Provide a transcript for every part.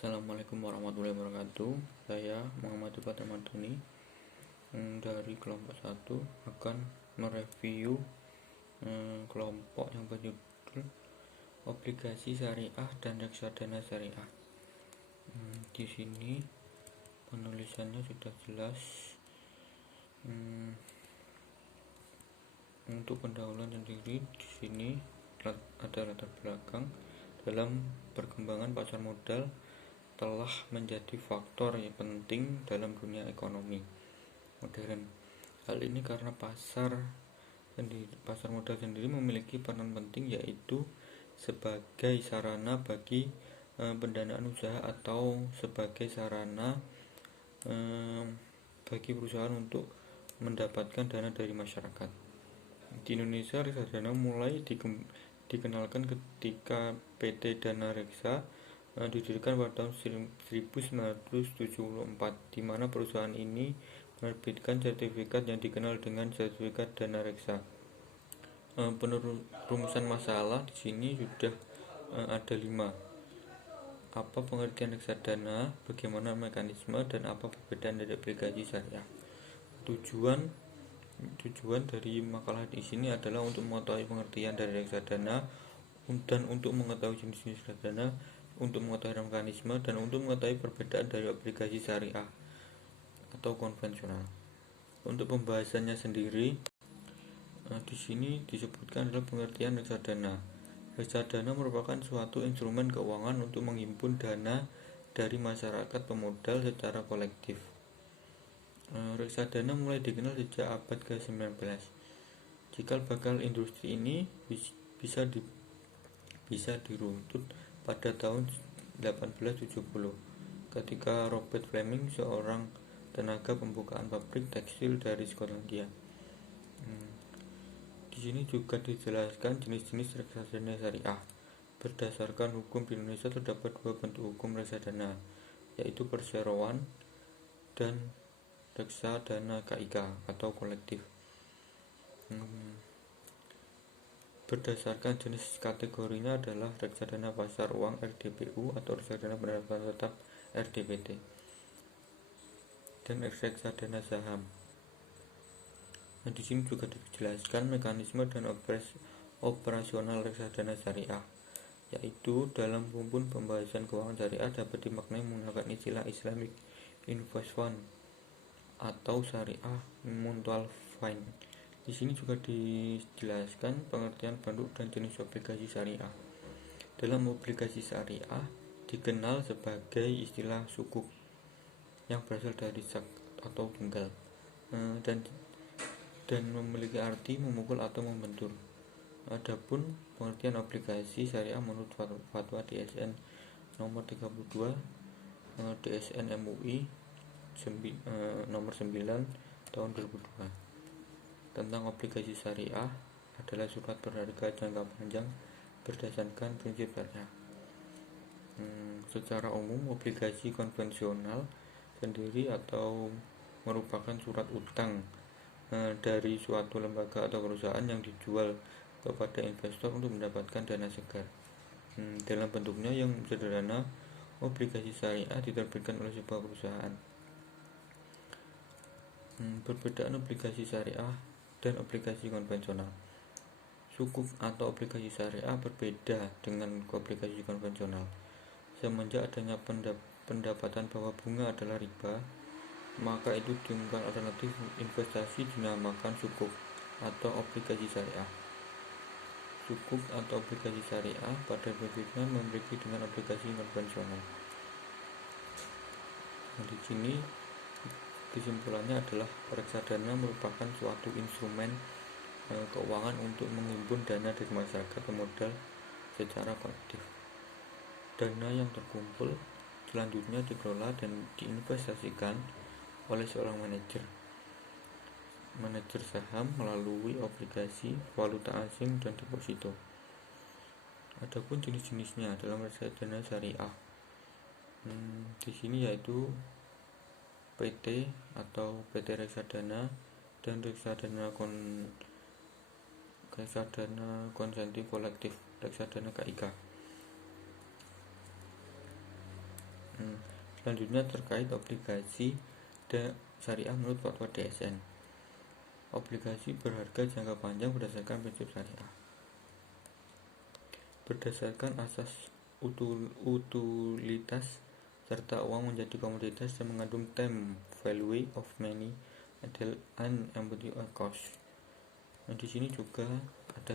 Assalamualaikum warahmatullahi wabarakatuh. Saya Muhammad Fathamadani dari kelompok 1 akan mereview kelompok yang berjudul obligasi syariah dan reksadana syariah. Di sini penulisannya sudah jelas. Untuk pendahuluan sendiri di sini ada latar belakang dalam perkembangan pasar modal telah menjadi faktor yang penting dalam dunia ekonomi modern. Hal ini karena pasar modal sendiri memiliki peran penting, yaitu sebagai sarana bagi pendanaan usaha atau sebagai sarana bagi perusahaan untuk mendapatkan dana dari masyarakat. Di Indonesia, reksadana mulai dikenalkan ketika PT Dana Reksa didirikan pada tahun 1974, di mana perusahaan ini menerbitkan sertifikat yang dikenal dengan sertifikat Dana Reksa. Rumusan masalah di sini sudah ada 5. Apa pengertian reksadana, bagaimana mekanisme, dan apa perbedaan dari obligasi syariah. Tujuan dari makalah di sini adalah untuk mengetahui pengertian dari reksadana dan untuk mengetahui jenis-jenis reksadana, untuk mengetahui mekanisme, dan untuk mengetahui perbedaan dari obligasi syariah atau konvensional. Untuk pembahasannya sendiri, di sini disebutkan adalah pengertian reksadana. Reksadana merupakan suatu instrumen keuangan untuk menghimpun dana dari masyarakat pemodal secara kolektif. Reksadana mulai dikenal sejak abad ke-19. Cikal bakal industri ini bisa diruntut pada tahun 1870 ketika Robert Fleming, seorang tenaga pembukaan pabrik tekstil dari Skotlandia. Di sini juga dijelaskan jenis-jenis reksadana syariah. Berdasarkan hukum di Indonesia terdapat 2 bentuk hukum reksadana, yaitu perseroan dan reksadana KIK atau kolektif. Berdasarkan jenis kategorinya adalah reksadana pasar uang RDPU atau reksadana pendapatan tetap RDPT, dan reksadana saham. Di sini juga dijelaskan mekanisme dan operasional reksadana syariah, yaitu dalam rumpun pembahasan keuangan syariah dapat dimaknai menggunakan istilah Islamic Investment Fund atau Syariah Mutual Fund. Di sini juga dijelaskan pengertian bentuk dan jenis obligasi syariah. Dalam obligasi syariah dikenal sebagai istilah sukuk yang berasal dari sak atau tunggal dan memiliki arti memukul atau membentur. Adapun pengertian obligasi syariah menurut fatwa DSN nomor 32 DSN MUI nomor 9 tahun 2002 tentang obligasi syariah adalah surat berharga jangka panjang berdasarkan prinsip syariah. Secara umum, obligasi konvensional sendiri atau merupakan surat utang dari suatu lembaga atau perusahaan yang dijual kepada investor untuk mendapatkan dana segar. Dalam bentuknya yang sederhana, obligasi syariah diterbitkan oleh sebuah perusahaan. Perbedaan obligasi syariah dan obligasi konvensional. Sukuk atau obligasi syariah berbeda dengan obligasi konvensional. Semenjak adanya pendapatan bahwa bunga adalah riba, maka itu dengan alternatif investasi dinamakan sukuk atau obligasi syariah. Sukuk atau obligasi syariah pada prinsipnya memiliki dengan obligasi konvensional. Di sini kesimpulannya adalah reksadana merupakan suatu instrumen keuangan untuk menghimpun dana dari masyarakat pemodal secara kolektif. Dana yang terkumpul selanjutnya dikelola dan diinvestasikan oleh seorang manajer saham melalui obligasi, valuta asing, dan deposito. Adapun jenis-jenisnya dalam reksadana syariah, di sini yaitu PT atau PT reksadana dan reksadana konsentif kolektif, reksadana KIK. Selanjutnya terkait obligasi syariah menurut fatwa DSN. Obligasi berharga jangka panjang berdasarkan prinsip syariah. Berdasarkan asas utilitas serta uang menjadi komoditas yang mengandung time value of money and equity or cost. Nah, di sini juga ada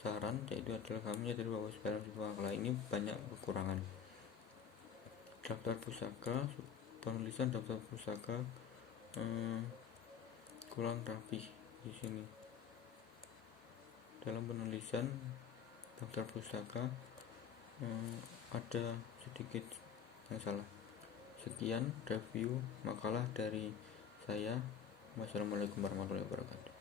saran, yaitu adalah kami menyadari bahwa dalam sebuah akla ini banyak kekurangan. Daftar pusaka, penulisan daftar pusaka kurang rapi di sini. Dalam penulisan daftar pusaka ada sedikit yang salah. Sekian review makalah dari saya. Wassalamualaikum warahmatullahi wabarakatuh.